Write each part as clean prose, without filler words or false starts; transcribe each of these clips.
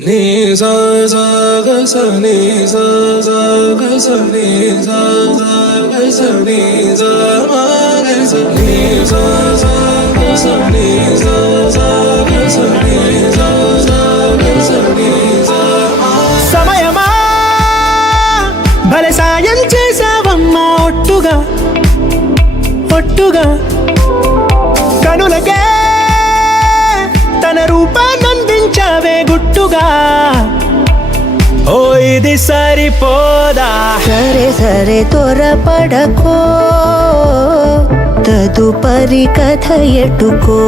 ni sa sa ga sa ni sa sa ga sa ni sa sa ga sa ni sa ma ga sa ni sa sa ga sa ni sa sa ga sa ni sa sa ga sa ni sa ma సమయమా భలే సాయం చేసావమ్మా ఒట్టుగా ఒట్టుగా కనులకే తన రూపాన్నందించావే గుట్టుగా ఓ ఇది సరిపోదా సరే సరే త్వరపడకో తదుపరి కథ ఎటుకో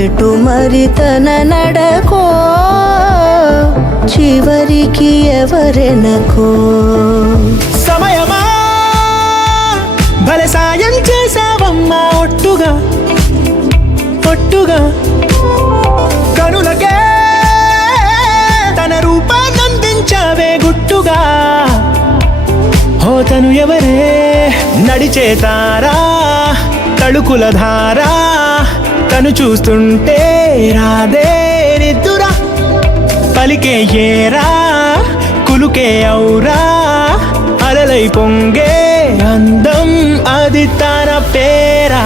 ఎటు మరి తన నడకో చివరికి ఎవరెనకో సమయమా భలే సాయం చేసావమ్మా ఒట్టుగా ఒట్టుగా కనులకే తన రూపాన్నందించావే గుట్టుగా ఓ తను ఎవరే నడిచే తారా తళుకుల ధారా తను చూస్తుంటే రాదే నిద్దురా పలికే ఏరా కులుకే ఔరా అలలై పొంగే అందం అది తన పేరా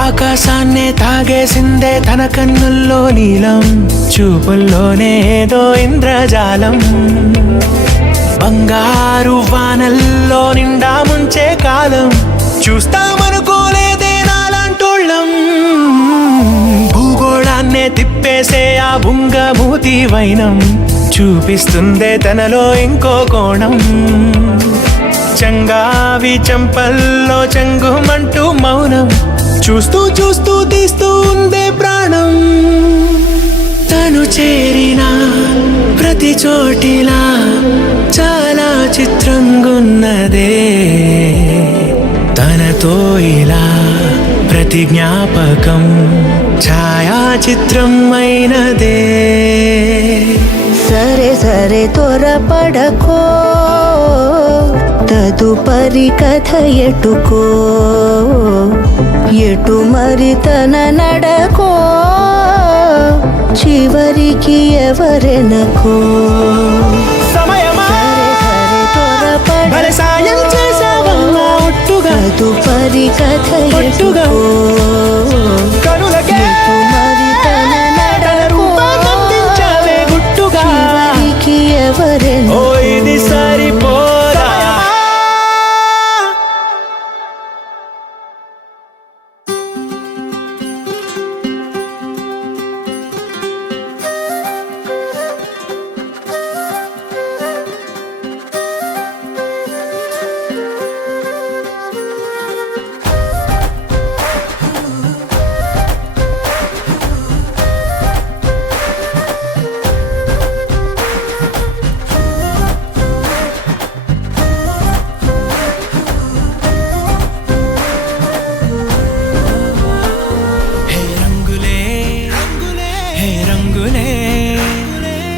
ఆకాశాన్నే తాగేసిందే తన కన్నుల్లో నీలం చూపుల్లోనే ఏదో ఇంద్రజాలం బంగారు వానల్లో నిండా ముంచే కాలం చూస్తామనుకోలేదే నాలాంటోళ్ళం భూగోళాన్నే తిప్పేసే ఆ బుంగమూతి వైనం చూపిస్తుందే తనలో ఇంకో కోణం చంగావి చంపల్లో చంగుమంటూ మౌనం చూస్తూ చూస్తూ తీస్తూ ఉందే ప్రాణం తను చేరిన ప్రతి చోటిలా చాలా చిత్రంగున్నదే తనతో ఇలా ప్రతి జ్ఞాపకం ఛాయాచిత్రం అయినదే సరే సరే త్వరపడకో తదుపరి కథ ఎటుకో ఎటు మరి తన నడకో చివరికి ఎవరెనకో సమయమా సరే సరే భలే సాయం చేసావమ్మా ఒట్టుగా తదుపరి కథ ఒట్టుగా ఎటుకో కనులకే ఎటు మరి తన తన రూపాన్నందించావే గుట్టుగా చివరికి ఎవరెనకో ఓ ఇది సరిపోదా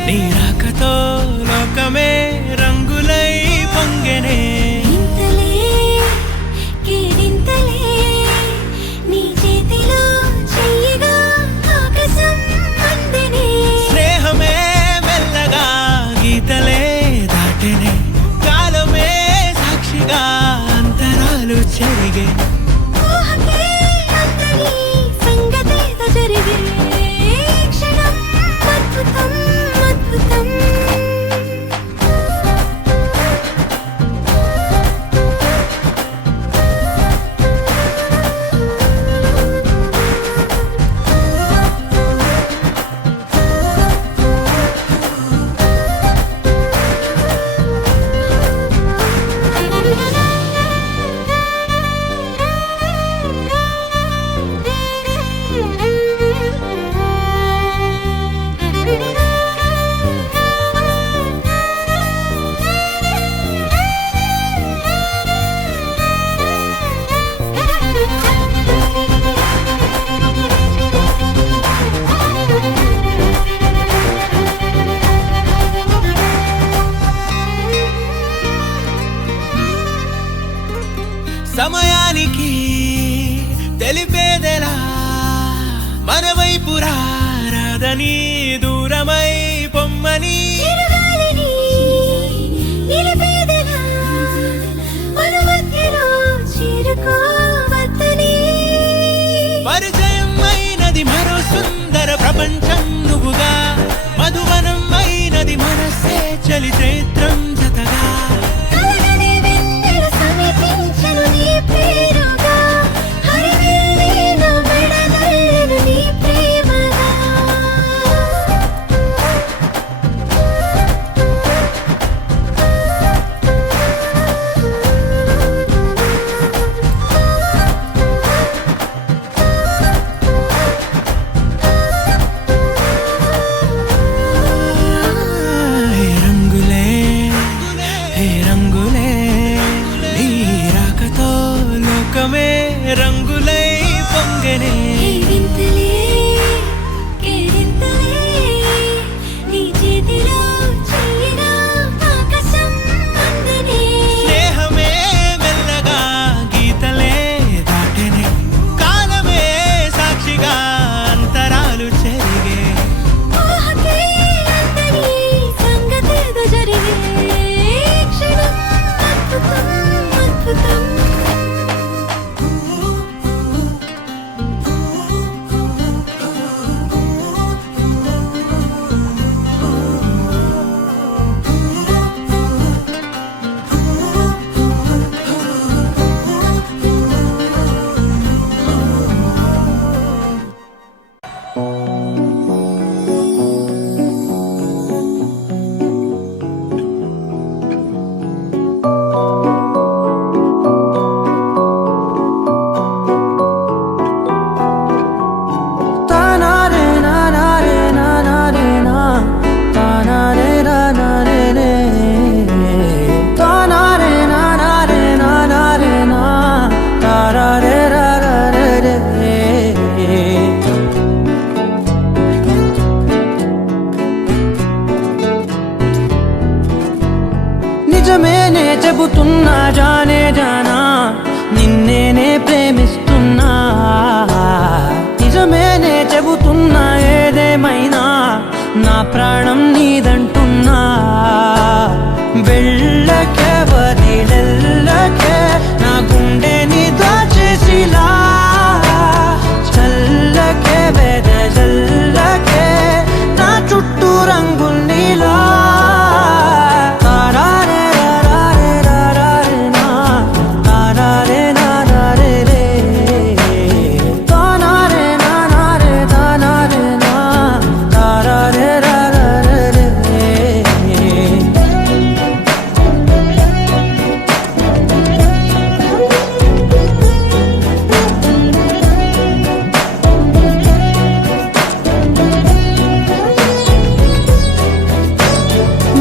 నీ రాకతో లోకమే రంగులై పొంగెనే ఇంతలే కేరింతలే నీ చేతిలో చెయ్యగా ఆకాశం అందెనే స్నేహమే మెల్లగా గీతలే దాటెనే కాలమే సాక్షిగా అంతరాలు చెరిగే ఊహకే అందని సంగతేదో జరిగే క్షణం అద్భుతం అద్భుతం సమయానికి తెలిపేదెలా మన వైపు రాదని దూరమై పొమ్మని చిరుగాలిని నిలిపేదెలా మన మధ్యలో చేరుకోవద్దని పరిచయం అయినది మరో సుందర ప్రపంచం నువ్వుగా మధువనం అయినది మనసే చలి చైత్రం జతగా కలగని వెన్నెల సమీపించను నీ పేరుగా హరివెల్లి నా మెడలెను నీ ప్రేమగా హే రంగులే హే రంగులే నీ రాకతో లోకమే రంగులై పొంగనే కేరింతలే కేరింతలే నీ చేతిలో చెయ్యగా ఆకాశం అందనే స్నేహమే మెల్లగా గీతలే దాటెనే కాలమే సాక్షిగా అంతరాలు చెరిగే ఊహకే అందని సంగతేదో జరిగే క్షణం అద్భుతం అద్భుతం నిజమేనే చెబుతున్నా జానే జానా నిన్నేనే ప్రేమిస్తున్నా నిజమేనే చెబుతున్నా ఏదేమైనా నా ప్రాణం నీదంటున్నా వెళ్ళకే వదిలెల్లకే నా గుండెని దాచేసిలా చల్లకే వెదజల్లకే నా చుట్టూ రంగుల్నిలా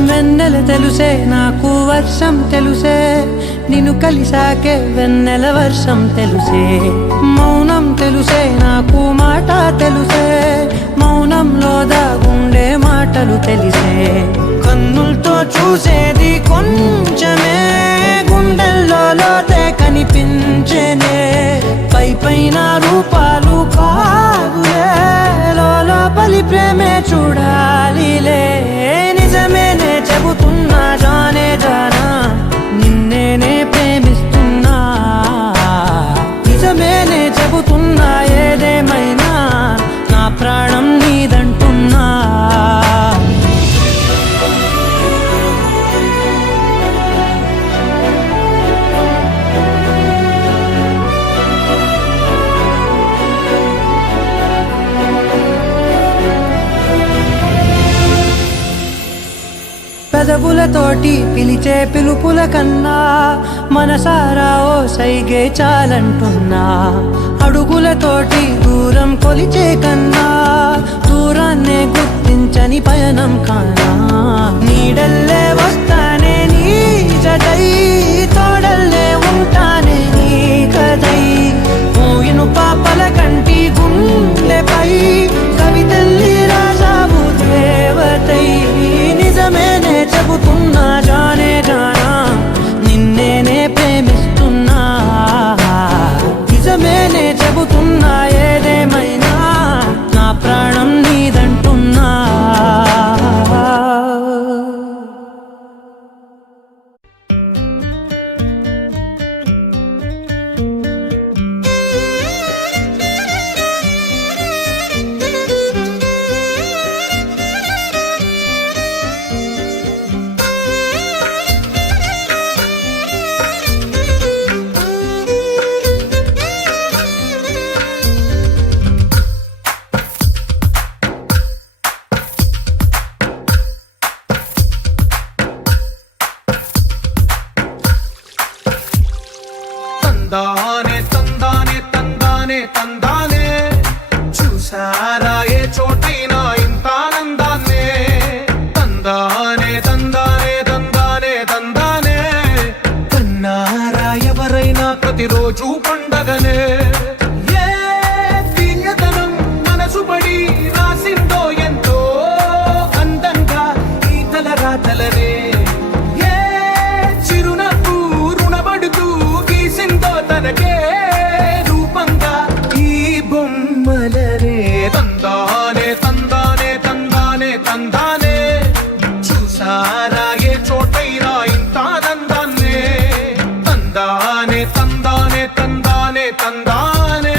వెన్నెల తెలుసే నాకు వర్షం తెలుసే నిన్ను కలిసాకే వెన్నెల వర్షం తెలుసే మౌనం తెలుసే నాకు మాట తెలుసే మౌనంలో దాగుండే మాటలు తెలిసే కన్నులతో చూసేది కొంచెమే గుండెల్లో లోతే కనిపించేనే పై పైన రూపాలు కాదులే లోపలి ప్రేమే చూడాలిలే నిజమేనే చెబుతున్నా జానే జానా నిన్నేనే ప్రేమిస్తున్నా నిజమేనే చెబుతున్నా ఏదేమైనా నా ప్రాణం నీదంటున్నా పెదవులతోటి పిలిచే పిలుపుల కన్నా మనసారా ఓ సైగే చాలంటున్నా అడుగులతోటి దూరం కొలిచే కన్నా దూరాన్నే గుర్తించని పయనం కానా నీడల్లే వస్తానే నీ జతై తోడల్లే ఉంటానే నీ కదై పోయిన పాపల కంటి గుండెపై కవితల్లి రాజావు దేవతై నిజమేనే చెబుతున్నా జానే జానా నిన్నేనే ప్రేమిస్తున్నా తందానే తందానే తందానే తందానే చూసారా ఏ చోటైనా ఇంత ఆనందాన్నే తందానే తందానే తందానే తందానే కన్నారా ఎవరైనా ప్రతిరోజు పండగనే ఏ తీయదనం మనసు పడి రాసిందో ఎంతో అందంగా ఈ తలరాతలనే ఏ చిరునవ్వు రుణపడుతూ గీసిందో తనకే రూపంగా ఈ బొమ్మలనే తందానే తందానే తందానే తందానే చూసారా ఏ చోటైనా ఇంత ఆనందాన్నే తందానే తందానే తందానే తందానే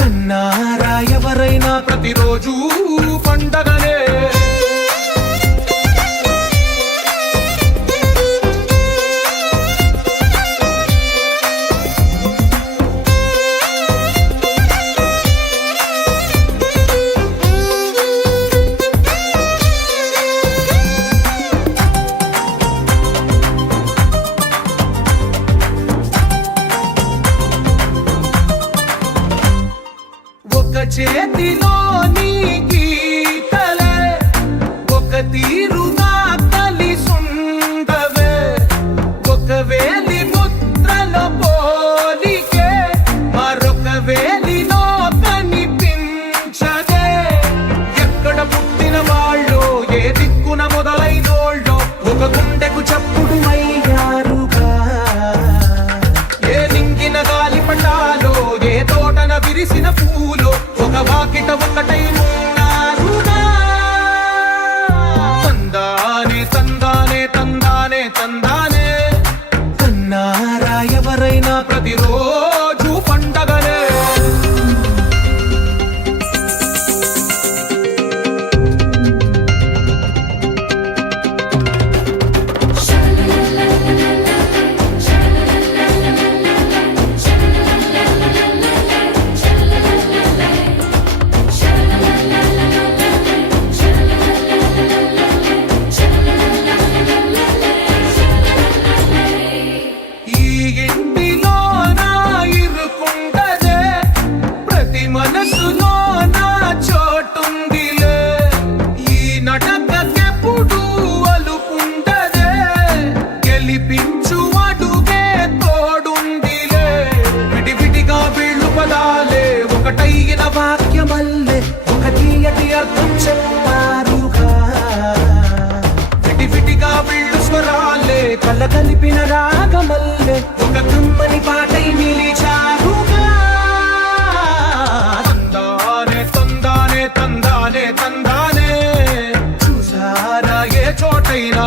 కన్నారా ఎవరైనా ప్రతిరోజు పండగనే ఒక చేతిలో నీ గీతలే ఒక తీరుగా కలిసుండవే ఒక వేలి ముద్రలో పోలికే మరొక వేలిలో కనిపించదే ఎక్కడ పుట్టిన వాళ్ళు ఏ దిక్కున మొదలైనోళ్ళో ఒక గుండెకు చప్పుడు అయ్యారుగా ఏ నింగిన గాలి పటాలో ఏ తోటన విరిసిన పూలో ఒక వాకిట ఒకటై ఉన్నారుగా తందానే తందానే తందానే తందానే కన్నారా ఎవరైనా ప్రతిరోజు పండగనే ఈ ఇంటిలో నా ఇరుకుండదే ప్రతి మనసులో నా చోటుందిలే ఈ నటకెప్పుడు అలుకుండదే గెలిపించు అడుగే తోడుందిలే విడివిడిగా వీళ్ళు పదాలే ఒకటైన వాక్యమల్లే ఒక తీయటి అర్థం చెప్పారుగా విడివిడిగా వీళ్ళు స్వరాలే కలగలిపిన రాగమల్లే ఒక కమ్మని పాటై నిలిచారుగా తందానే తందానే తందానే తందానే చూసారా ఏ చోటైనా